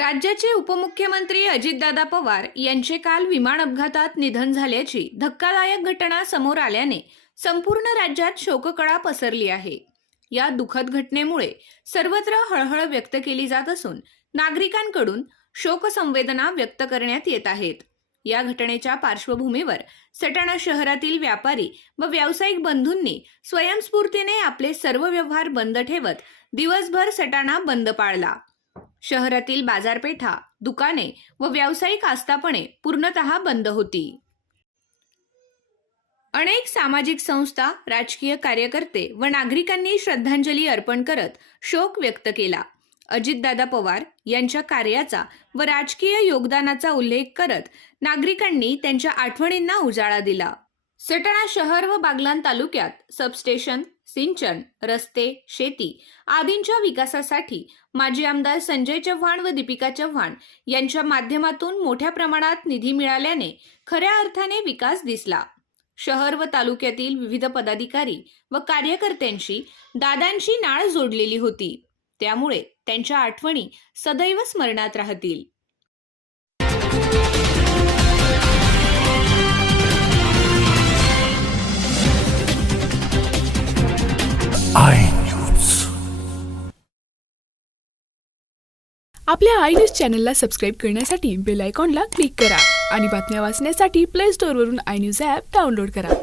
राज्याचे उपमुख्यमंत्री अजितदादा पवार यांचे काल विमान अपघातात निधन झाल्याची धक्कादायक घटना समोर आल्याने संपूर्ण राज्यात शोककळा पसरली आहे। या दुःखद घटनेमुळे सर्वत्र हळहळ व्यक्त केली जात असून नागरिकांकडून शोकसंवेदना व्यक्त करण्यात येत आहेत। या घटनेच्या पार्श्वभूमीवर सटाणा शहरातील व्यापारी व व्यावसायिक बंधूंनी स्वयंस्फूर्तीने आपले सर्व व्यवहार बंद ठेवत दिवसभर सटाणा बंद पाळला। शहरातील बाजारपेठा, दुकाने व व्यावसायिक आस्थापने पूर्णतः बंद होती। अनेक सामाजिक संस्था, राजकीय कार्यकर्ते व नागरिकांनी श्रद्धांजली अर्पण करत शोक व्यक्त केला। अजितदादा पवार यांच्या कार्याचा व राजकीय योगदानाचा उल्लेख करत नागरिकांनी त्यांच्या आठवणींना उजाळा दिला। सटाणा शहर व बागलाण तालुक्यात सबस्टेशन, सिंचन, रस्ते, शेती आदींच्या विकासासाठी माजी आमदार संजय चव्हाण व दीपिका चव्हाण यांच्या माध्यमातून मोठ्या प्रमाणात निधी मिळाल्याने खऱ्या अर्थाने विकास दिसला। शहर व तालुक्यातील विविध पदाधिकारी व कार्यकर्त्यांशी दादांची नाळ जोडलेली होती, त्यामुळे त्यांच्या आठवणी सदैव स्मरणात राहतील। आपल्या आय न्यूज चॅनलला सबस्क्राईब करण्यासाठी बेल आयकॉनला क्लिक करा आणि बातम्या वाचण्यासाठी प्ले स्टोअरवरून आय न्यूज ॲप डाउनलोड करा।